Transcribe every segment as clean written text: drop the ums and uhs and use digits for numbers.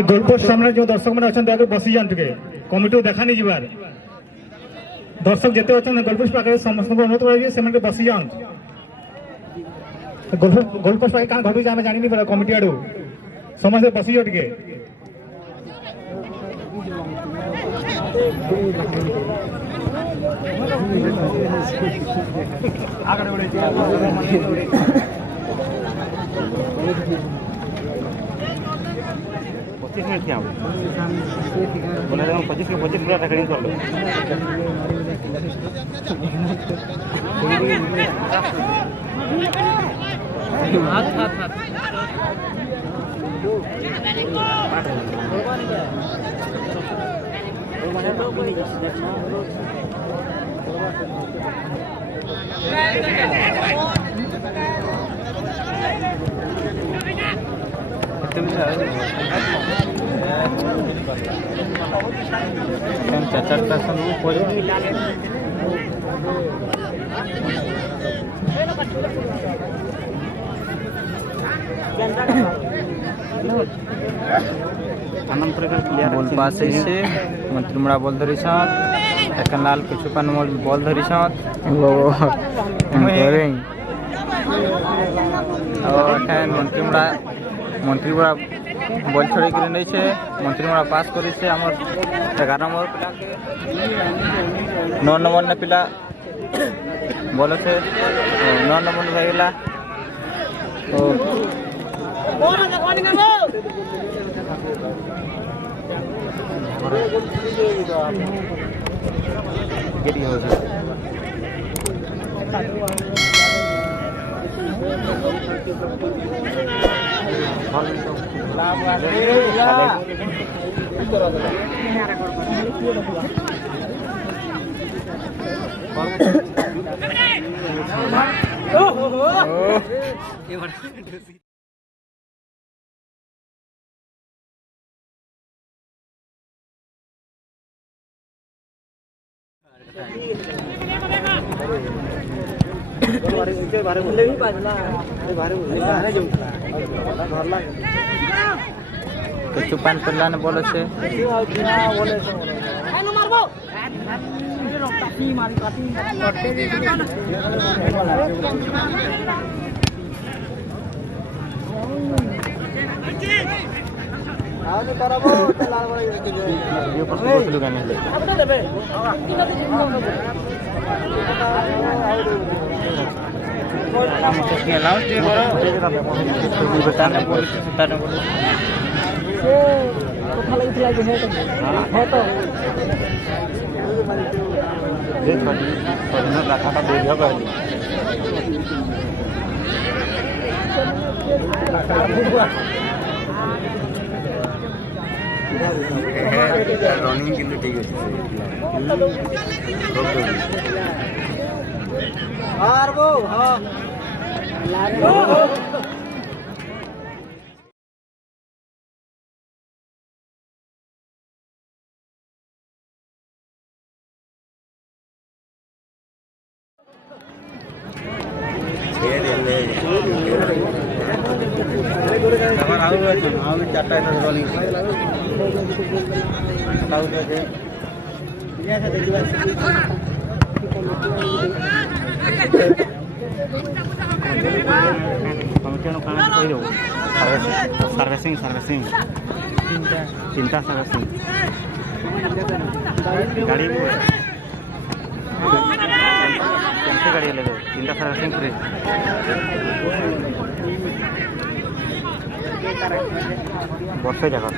Goalpost सामने जो दर्शक मैंने अच्छा दया बसी जान टे कमिटी देखा नहीं जीवार दर्शक जिते अच्छा गोलपोस्ट पाखे समस्त अनुरोध कर बसी जान गोलपोस्ट पाखे क्या घटू आम जानी पार कमिटी आड़ू समस्त बसी जाओ टे बोले 25 के 25 पूरा रेकॉर्डिंग कर लो हाथ हाथ हाथ चाचा बोल पास से मंत्री मुड़ा बोल धरी लाल कुछुपान बोल धरी मंत्री मुड़ा बल छड़े नहीं छे मंत्री मुड़ा पास करी 11 नंबर पिला 9 नंबर ने पिला बोल से 9 नंबर भाईला तो चुपान पिला ने बोले से रनिंग किंतु ठीक है हां वो हां सर्विसिंग चिंता सर्विसिंग गाड़ी कैसे गाड़ी ले चिंता सर्विसिंग फ्री वर्षे जगह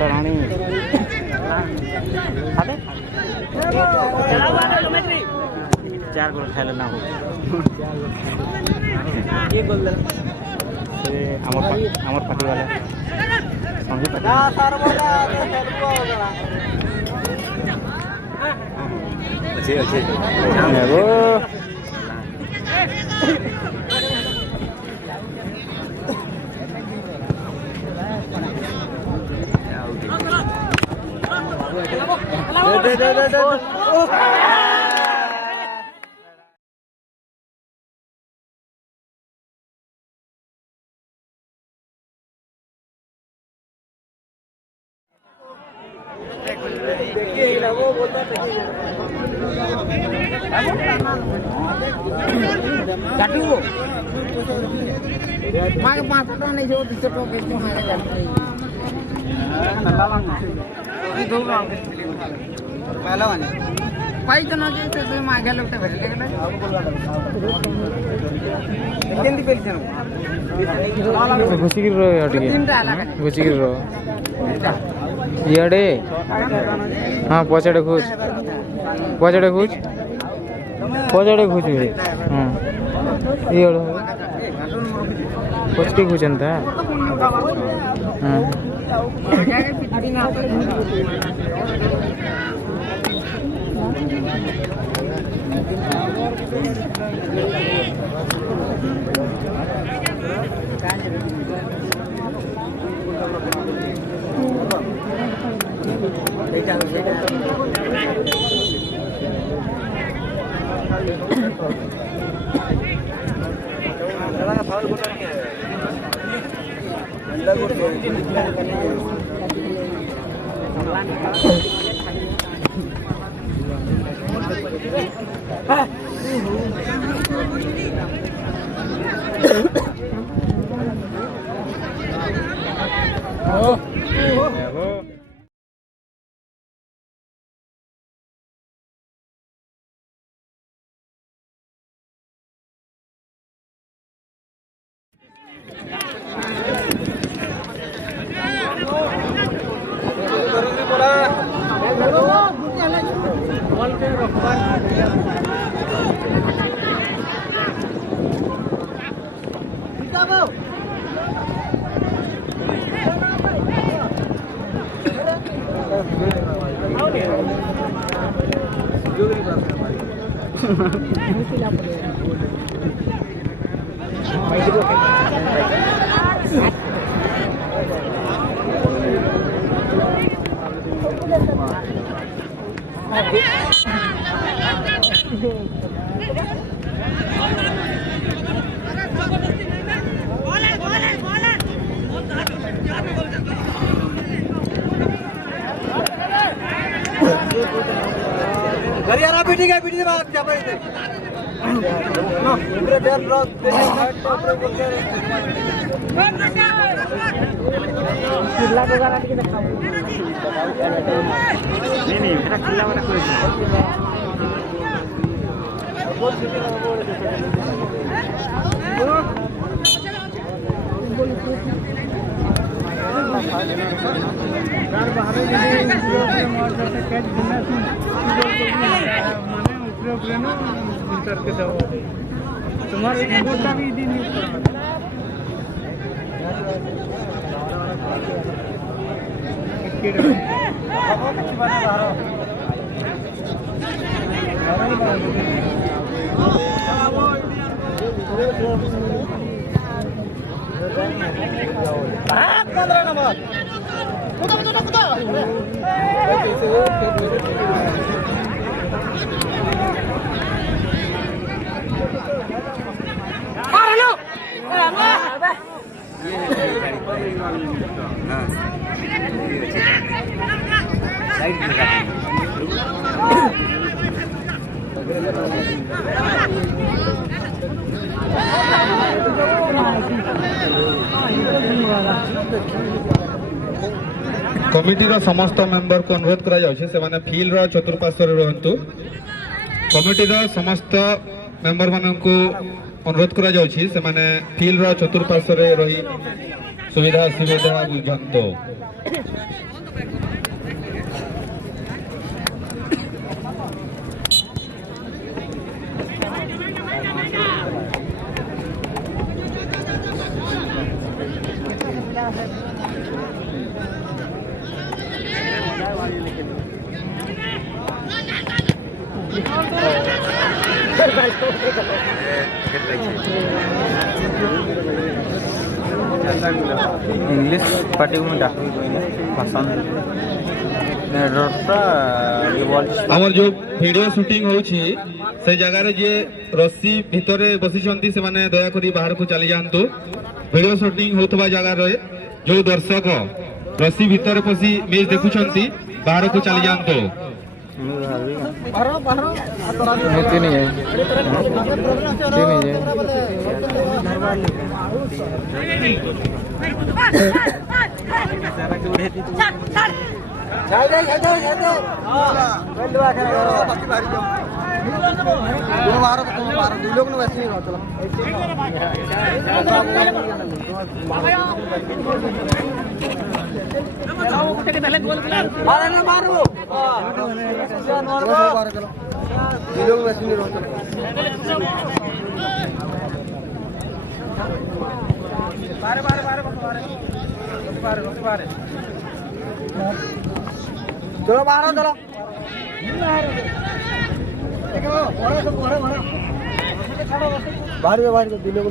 रानी चार गोल खाइले ना हो ये गोल से हमर पार्टी वाला संगी पार्टी सर बोला अच्छे अच्छे वो दे काटू मां के 5 टका नहीं जो 200 टका के जो हारे काट पहला वाला पाई तो ना जे से मागे लोग भेट गेले केंदी पेलछन घुसी गिर रो याडे घुसी गिर रो याडे हां पछाडे खोज पछाडे खोज हां याडे पछटी खोजंता हां गरियारा पीटी गई पीटी बात क्या पड़ी नो इधर डेढ़ ब्लॉक किला को गाना के दिखाओ नहीं मेरा किला वाला कोई तुम्हारे भी दिन कमिटीर समस्त मेंबर को अनुरोध करा जाउछे से माने फील्ड रो चतुर्पार्श्व रे रहंतु। कमिटीर समस्त मेंबर मानन को अनुरोध करा जाउछी से माने फील्ड रो चतुर्पार्श्व रे रही सुविधा बुझंतो। इंग्लिश पार्टी को डाक भाषण आमर जो वीडियो शूटिंग होची से जगह रे जे रस्सी भितरे बसी छंती से माने दया करी बाहर को चली जांतु वीडियो शूटिंग होतबा जगह रे जो दर्शक रस्सी भितरे पसी मैच देखु छंती बाहर को चली जांतु नहीं है चलो बाहर चलो बाहर दिलों को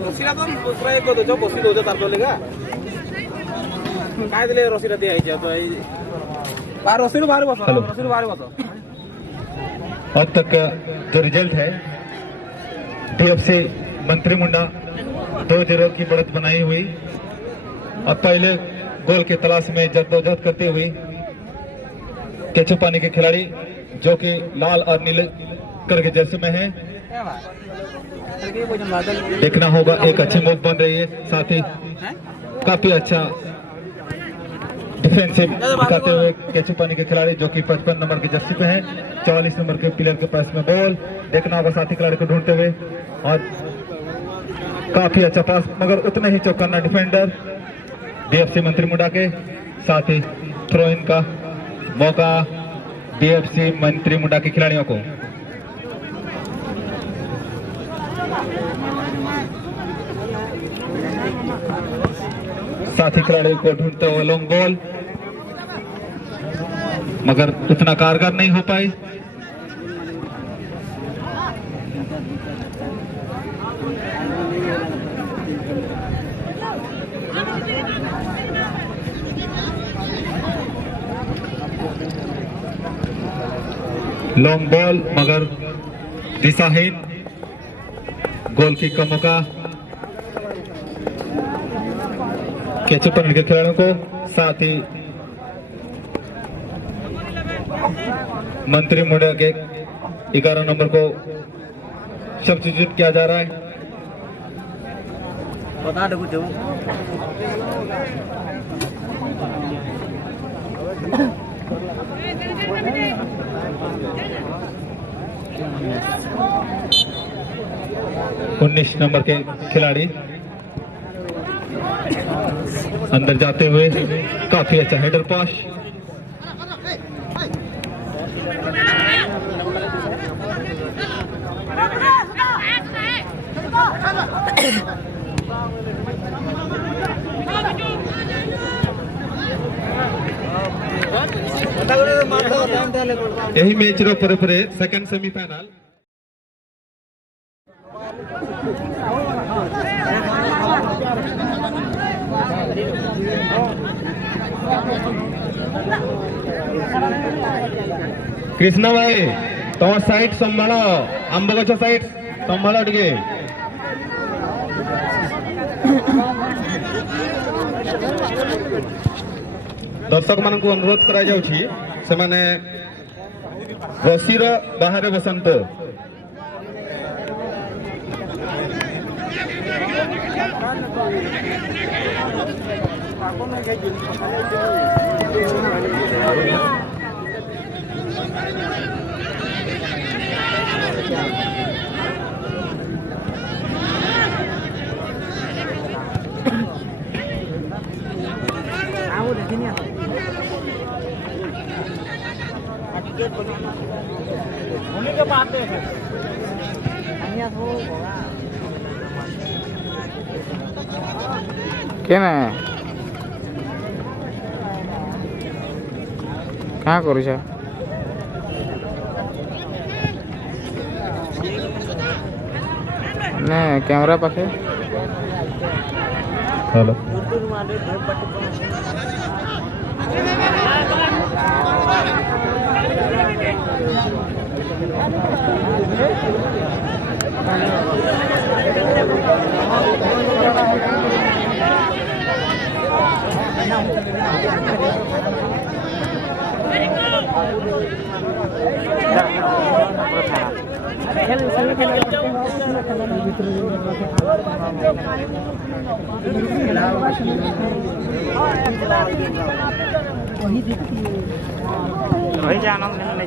रसीला तो दूसरा एक दो बसी दो तार लेगा काय दिले रसीला दिया है तो बाहर रसील बाहर बसो रसील बाहर बसो अब तक का जो रिजल्ट है डीएफसी मंत्री मुंडा 2-0 की बढ़त बनाई हुई और पहले गोल के तलाश में जद्दोजहद करते हुए केचू पानी के खिलाड़ी जो कि लाल और नीले कलर के जर्सी में है देखना होगा एक अच्छी मूव बन रही है साथ ही काफी अच्छा डिफेंसिव दिखाते हुए केचू पानी के खिलाड़ी जो कि 55 नंबर की जर्सी पे है 44 नंबर के प्लेयर के पास में बॉल देखना होगा साथी खिलाड़ी को ढूंढते हुए और काफी अच्छा पास मगर उतना ही चौकन्ना डिफेंडर डीएफसी मंत्री मुंडा के साथ ही थ्रो इन का मौका डीएफसी मंत्री मुंडा के खिलाड़ियों को साथी खिलाड़ी को ढूंढते हुए लॉन्ग बॉल मगर उतना कारगर नहीं हो पाई लॉन्ग बॉल मगर दिशाहीन गोल किक का मौका केचू पानी के खिलाड़ियों को साथ ही मंत्री मुंडा के 11 नंबर को सब्स्टिट्यूट किया जा रहा है बता दो कुछ 19 नंबर के खिलाड़ी अंदर जाते हुए काफी अच्छा हेडर पास यही मैच रो परे परे सेकंड सेमीफाइनल कृष्णा भाई तुम साइड संभाल आंब गछ साइड संभाल टे दर्शक मान अनुरोध करा जाउछि से माने रसीर बाहर बसंत কেনে क्या करूछ ने कैमरा पाखे हेलो वही जाना नहीं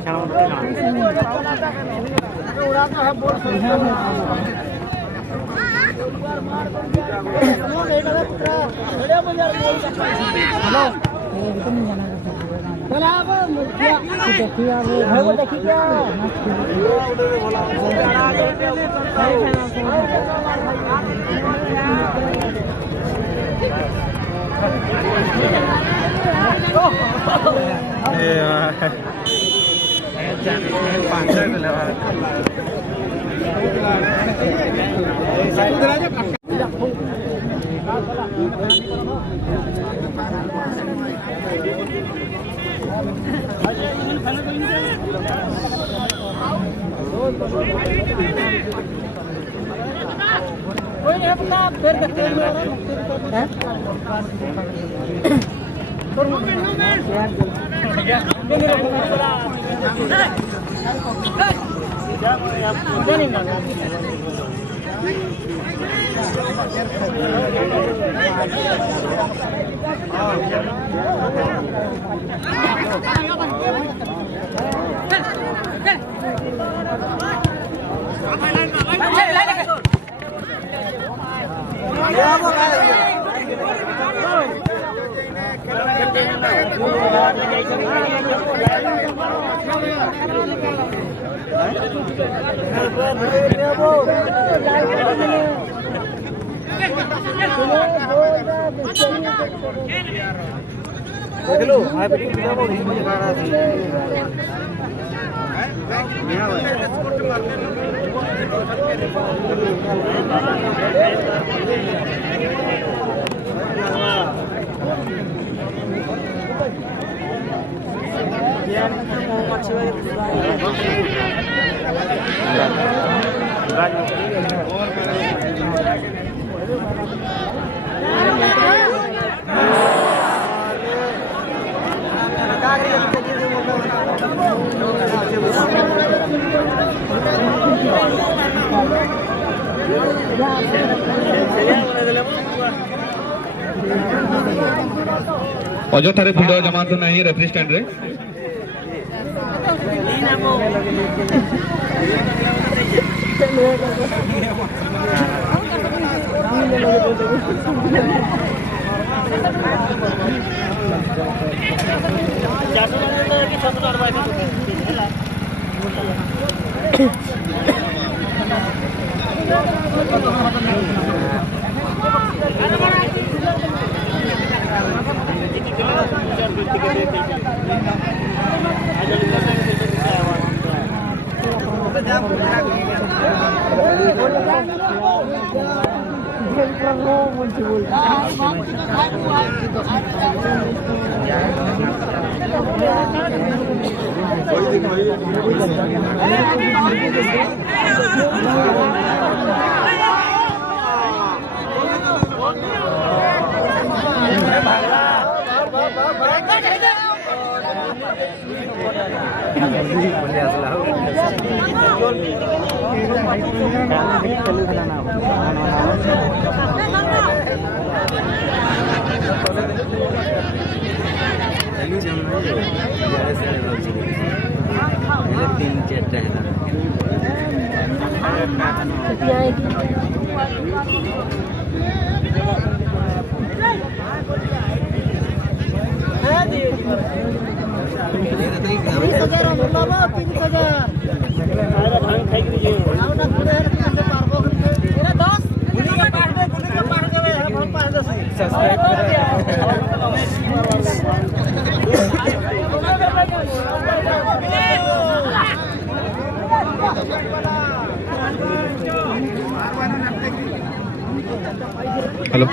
ଅଯଥାରେ ଭିଡ଼ ଜମାନ୍ତୁ ନାହିଁ ରେଫ୍ରି ଷ୍ଟାଣ୍ଡରେ। हेलो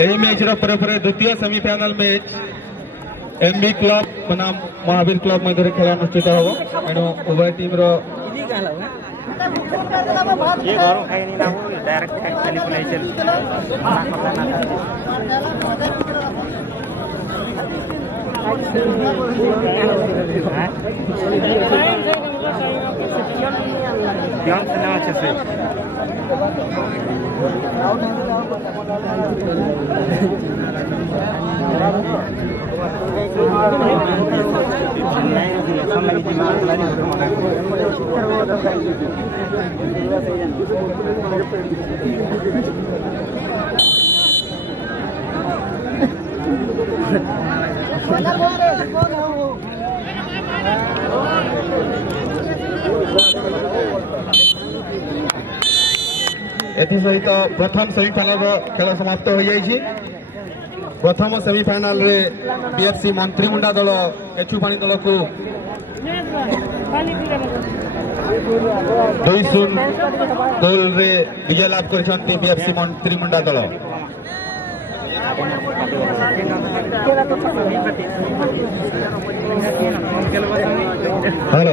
ଏହି ମ୍ୟାଚର ପରେ ପରେ ଦ୍ୱିତୀୟ ସେମିଫାଇନାଲ ମ୍ୟାଚ ଏମବି କ୍ଲବ ବନାମ ମହାବୀର କ୍ଲବ ମଧ୍ୟରେ ଖେଳ ଅନୁଷ୍ଠିତ ହେବ। ଏଣୁ ଉଭୟ ଟିମ୍ର ये घरों खाई नहीं ना वो डायरेक्ट खाली पुलाई चल ध्यान से ना अच्छे से एसहित प्रथम सेमिफाइनाल खेल समाप्त हो जाइए। प्रथम सेमिफाइनाल रे बीएफसी मंत्रिमुंडा दल केचुपाणी दल को 2-0 गोल रे विजय लाभ कर बीएफसी मंत्रिमुंडा दल। हेलो